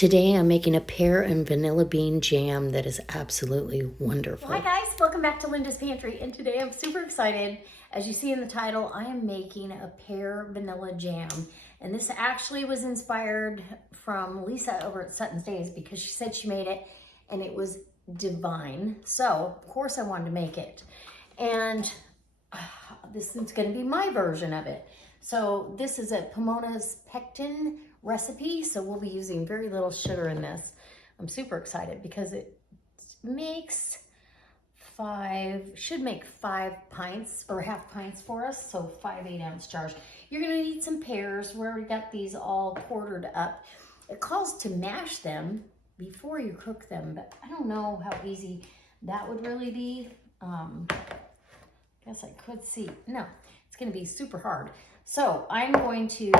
Today I'm making a pear and vanilla bean jam that is absolutely wonderful. Well, hi guys, welcome back to Linda's Pantry, and today I'm super excited. As you see in the title, I am making a pear vanilla jam, and this actually was inspired from Lisa over at Sutton's Days because she said she made it and it was divine. So of course I wanted to make it, and this is going to be my version of it. So this is a Pamonas Pectin recipe, so we'll be using very little sugar in this. I'm super excited because it should make 5 pints or half pints for us, so 5 8-ounce jars. You're gonna need some pears. We already got these all quartered up. It calls to mash them before you cook them, but I don't know how easy that would really be. Guess I could see. No, it's gonna be super hard. So I'm going to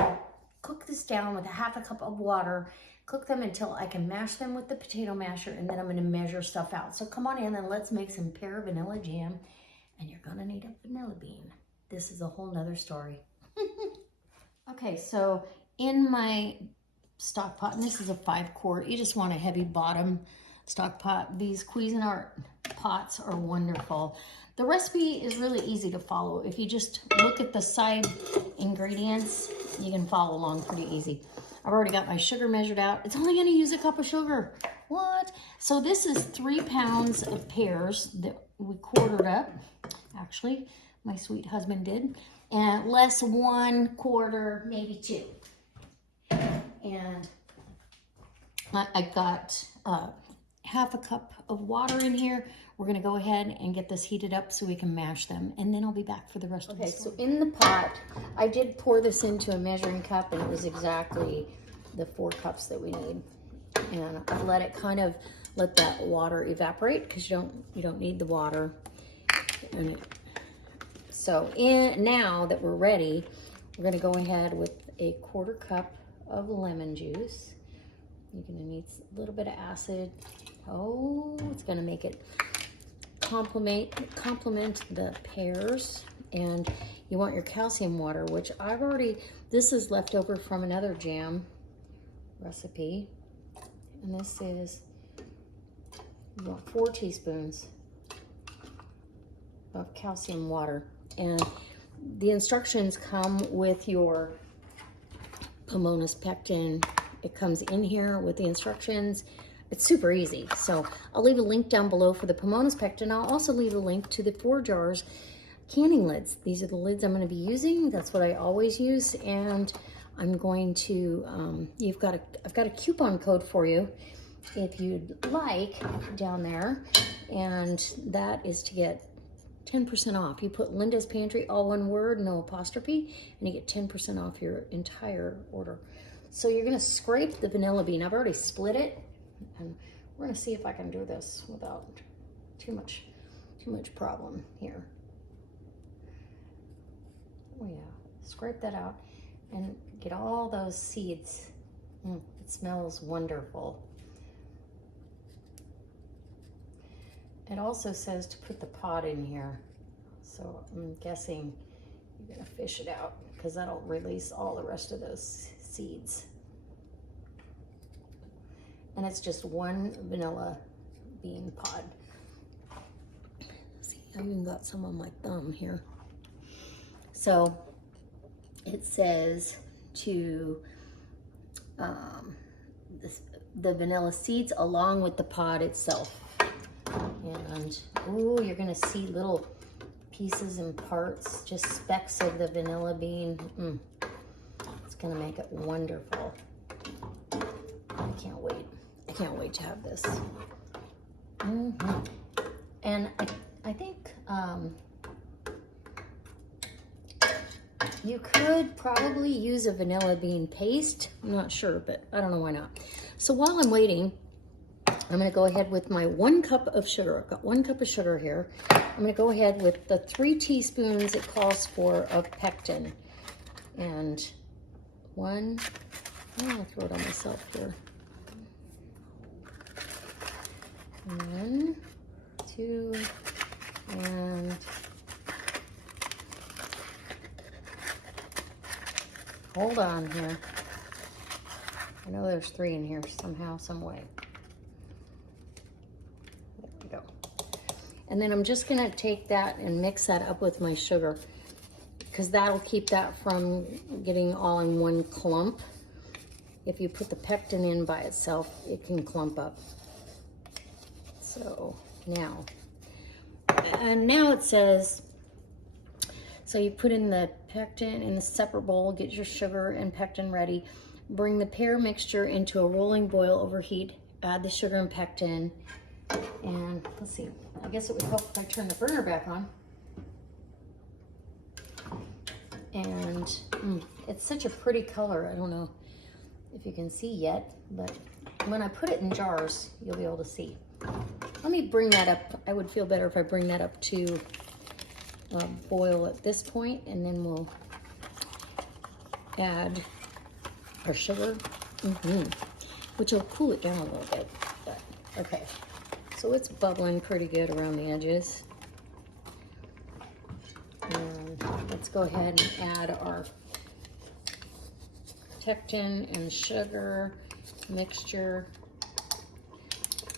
cook this down with a half a cup of water, cook them until I can mash them with the potato masher, and then I'm gonna measure stuff out. So come on in and let's make some pear vanilla jam, and you're gonna need a vanilla bean. This is a whole nother story. Okay, so in my stock pot, and this is a 5-quart, you just want a heavy bottom stock pot. These Cuisinart pots are wonderful. The recipe is really easy to follow. If you just look at the side ingredients, you can follow along pretty easy. I've already got my sugar measured out. It's only gonna use a cup of sugar. What? So this is 3 pounds of pears that we quartered up. Actually, my sweet husband did. And less 1/4, maybe 2. And I got half a cup of water in here. We're gonna go ahead and get this heated up so we can mash them, and then I'll be back for the rest of the story. So in the pot, I did pour this into a measuring cup, and it was exactly the 4 cups that we need. And I let it let that water evaporate because you don't need the water. And now that we're ready, we're gonna go ahead with a 1/4 cup of lemon juice. You're gonna need a little bit of acid. Oh, it's gonna make it complement the pears. And you want your calcium water, which this is left over from another jam recipe. And this is, you want 4 teaspoons of calcium water. And the instructions come with your Pamonas Pectin. It comes in here with the instructions. It's super easy. So I'll leave a link down below for the Pamonas Pectin. I'll also leave a link to the 4 jars canning lids. These are the lids I'm going to be using. That's what I always use. And I'm going to, I've got a coupon code for you if you'd like down there. And that is to get 10% off. You put Linda's Pantry, all one word, no apostrophe, and you get 10% off your entire order. So you're gonna scrape the vanilla bean. I've already split it, and we're gonna see if I can do this without too much problem here. Oh yeah, scrape that out and get all those seeds. It smells wonderful. It also says to put the pod in here. So I'm guessing you're gonna fish it out because that'll release all the rest of those seeds. And it's just 1 vanilla bean pod. See, I even got some on my thumb here. So it says to the vanilla seeds along with the pod itself. And ooh, you're gonna see little pieces and parts, just specks of the vanilla bean. It's gonna make it wonderful. I can't wait. I can't wait to have this. And I think you could probably use a vanilla bean paste. I'm not sure, but I don't know why not. So while I'm waiting, I'm gonna go ahead with my 1 cup of sugar. I've got 1 cup of sugar here. I'm gonna go ahead with the 3 teaspoons it calls for of pectin. And I'm gonna throw it on myself here. 1, 2, and hold on here. I know there's 3 in here somehow, some way. There we go. And then I'm just gonna take that and mix that up with my sugar, because that'll keep that from getting all in one clump. If you put the pectin in by itself, it can clump up. So now, and now it says, so you put in the pectin in a separate bowl, get your sugar and pectin ready, bring the pear mixture into a rolling boil, overheat, add the sugar and pectin, and let's see, I guess it would help if I turn the burner back on. And it's such a pretty color. I don't know if you can see yet, but when I put it in jars, you'll be able to see. Let me bring that up. I would feel better if I bring that up to boil at this point, and then we'll add our sugar, which will cool it down a little bit. But, okay, so it's bubbling pretty good around the edges. And let's go ahead and add our pectin and sugar mixture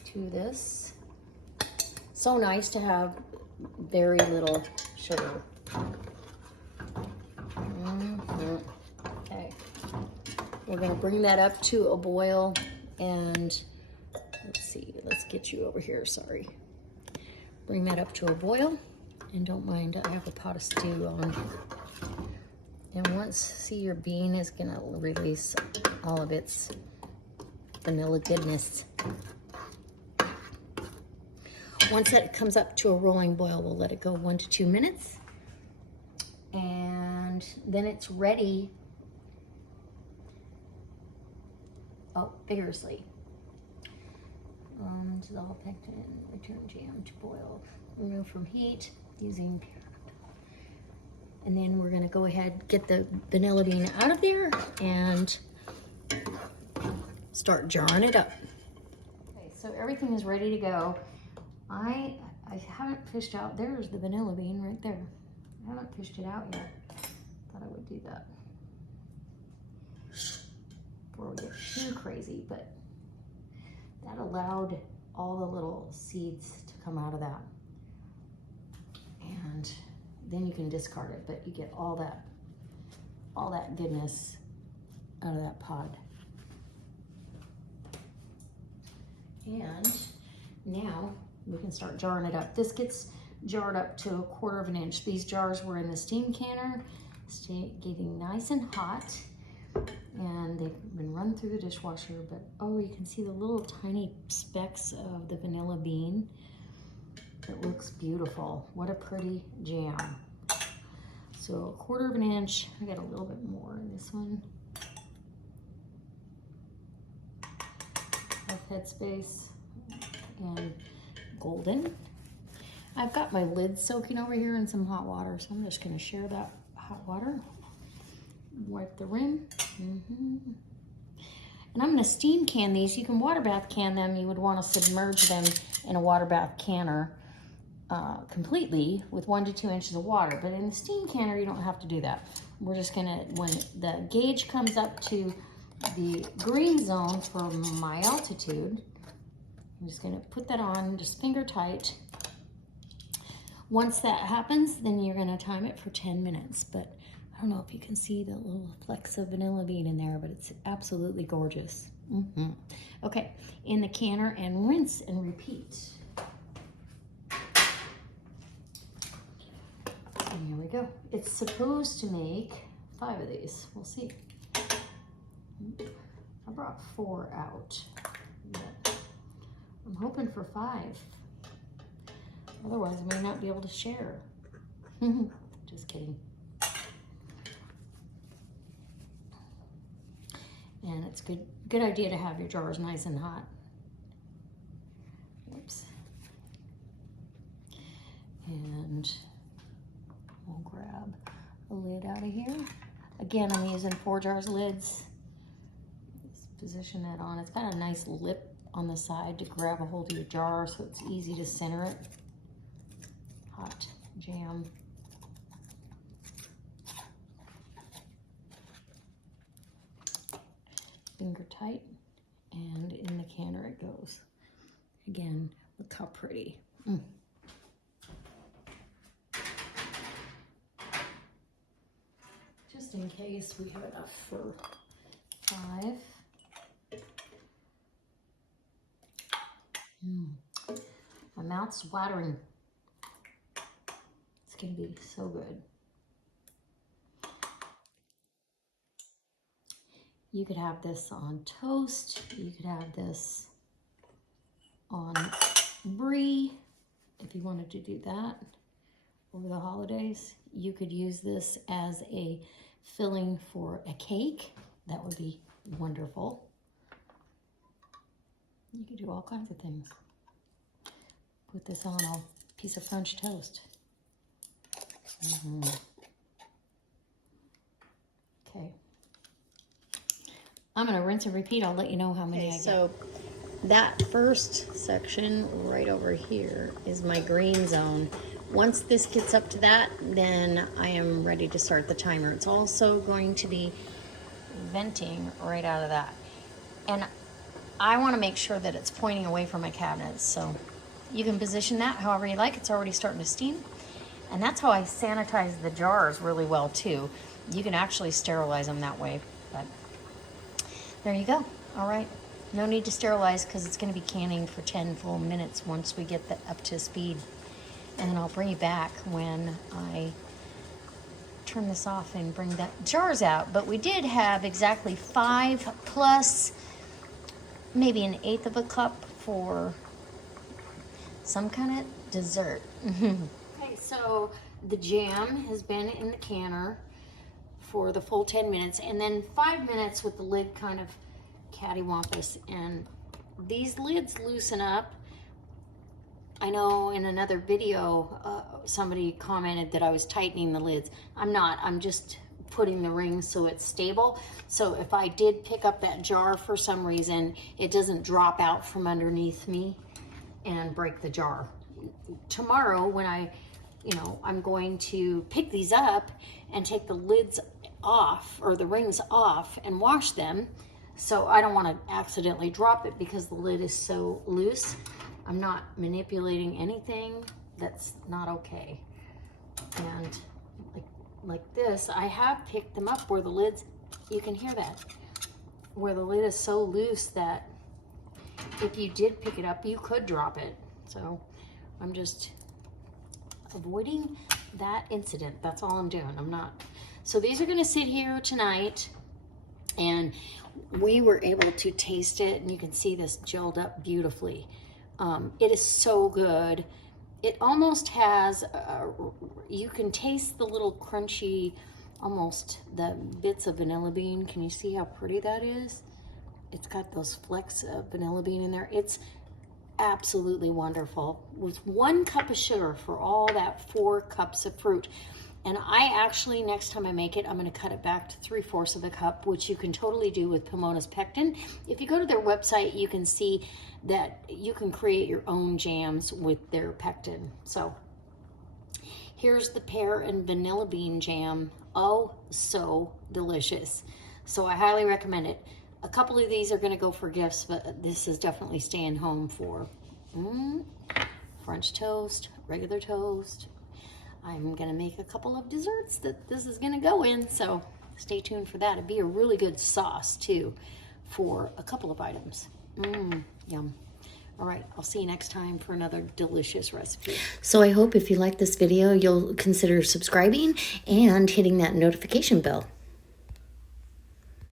to this. So nice to have very little sugar. Okay, we're gonna bring that up to a boil, and let's see, let's get you over here, sorry. Bring that up to a boil, and don't mind, I have a pot of stew on. And once, see, your bean is gonna release all of its vanilla goodness. Once that comes up to a rolling boil, we'll let it go 1 to 2 minutes. And then it's ready. Oh, vigorously. Dissolve pectin, return jam to boil. Remove from heat using Pear. And then we're gonna go ahead, get the vanilla bean out of there and start jarring it up. Okay, so everything is ready to go. I haven't fished out, there's the vanilla bean right there. I haven't fished it out yet. Thought I would do that before we get too crazy, but that allowed all the little seeds to come out of that. And then you can discard it, but you get all that goodness out of that pod. And now we can start jarring it up. This gets jarred up to 1/4 of an inch. These jars were in the steam canner, getting nice and hot, and they've been run through the dishwasher, but oh, you can see the little tiny specks of the vanilla bean. It looks beautiful. What a pretty jam. So 1/4 of an inch, I got a little bit more in this one. Of headspace and golden. I've got my lid soaking over here in some hot water, so I'm just gonna share that hot water. Wipe the rim. And I'm gonna steam can these. You can water bath can them. You would wanna submerge them in a water bath canner completely with 1 to 2 inches of water. But in the steam canner, you don't have to do that. We're just gonna, when the gauge comes up to the green zone for my altitude, I'm just gonna put that on, just finger tight. Once that happens, then you're gonna time it for 10 minutes. But I don't know if you can see the little flecks of vanilla bean in there, but it's absolutely gorgeous. Okay, in the canner, and rinse and repeat. And here we go. It's supposed to make 5 of these. We'll see. I brought 4 out, but I'm hoping for 5. Otherwise, I may not be able to share. Just kidding. And it's good idea to have your jars nice and hot. Oops. And we'll grab a lid out of here. Again, I'm using 4 jars lids. Just position that on. It's got a nice lip on the side to grab a hold of your jar, so it's easy to center it. Hot jam. Finger tight. goes. Again, look how pretty. Just in case we have enough for 5. My mouth's watering. It's gonna be so good. You could have this on toast. You could have this on brie if you wanted to do that over the holidays. You could use this as a filling for a cake. That would be wonderful. You could do all kinds of things. Put this on a piece of French toast. Okay. I'm going to rinse and repeat. I'll let you know how many I get. So that first section right over here is my green zone. Once this gets up to that, then I am ready to start the timer. It's also going to be venting right out of that. And I want to make sure that it's pointing away from my cabinets. So you can position that however you like. It's already starting to steam. And that's how I sanitize the jars really well too. You can actually sterilize them that way. But there you go. All right. No need to sterilize because it's going to be canning for 10 full minutes once we get that up to speed. And then I'll bring you back when I turn this off and bring the jars out. But we did have exactly 5 plus maybe 1/8 of a cup for some kind of dessert. Okay, so the jam has been in the canner for the full 10 minutes and then 5 minutes with the lid kind of cattywampus. And these lids loosen up. I know in another video, somebody commented that I was tightening the lids. I'm not, I'm just putting the ring so it's stable. So if I did pick up that jar for some reason, it doesn't drop out from underneath me and break the jar. Tomorrow when I'm going to pick these up and take the lids off or the rings off and wash them. So I don't want to accidentally drop it because the lid is so loose. I'm not manipulating anything. That's not okay. And like this, I have picked them up where the lids, you can hear that, where the lid is so loose that if you did pick it up, you could drop it. So I'm just avoiding that incident. That's all I'm doing. I'm not. So these are going to sit here tonight, and we were able to taste it, and you can see this gelled up beautifully. It is so good. It almost has, you can taste the little crunchy, almost the bits of vanilla bean. Can you see how pretty that is? It's got those flecks of vanilla bean in there. It's absolutely wonderful. With 1 cup of sugar for all that 4 cups of fruit. And I actually, next time I make it, I'm going to cut it back to 3/4 of a cup, which you can totally do with Pamonas Pectin. If you go to their website, you can see that you can create your own jams with their pectin. So here's the pear and vanilla bean jam. Oh, so delicious. So I highly recommend it. A couple of these are going to go for gifts, but this is definitely staying home for French toast, regular toast. I'm going to make a couple of desserts that this is going to go in, so stay tuned for that. It'd be a really good sauce, too, for a couple of items. Yum. All right, I'll see you next time for another delicious recipe. So I hope if you like this video, you'll consider subscribing and hitting that notification bell.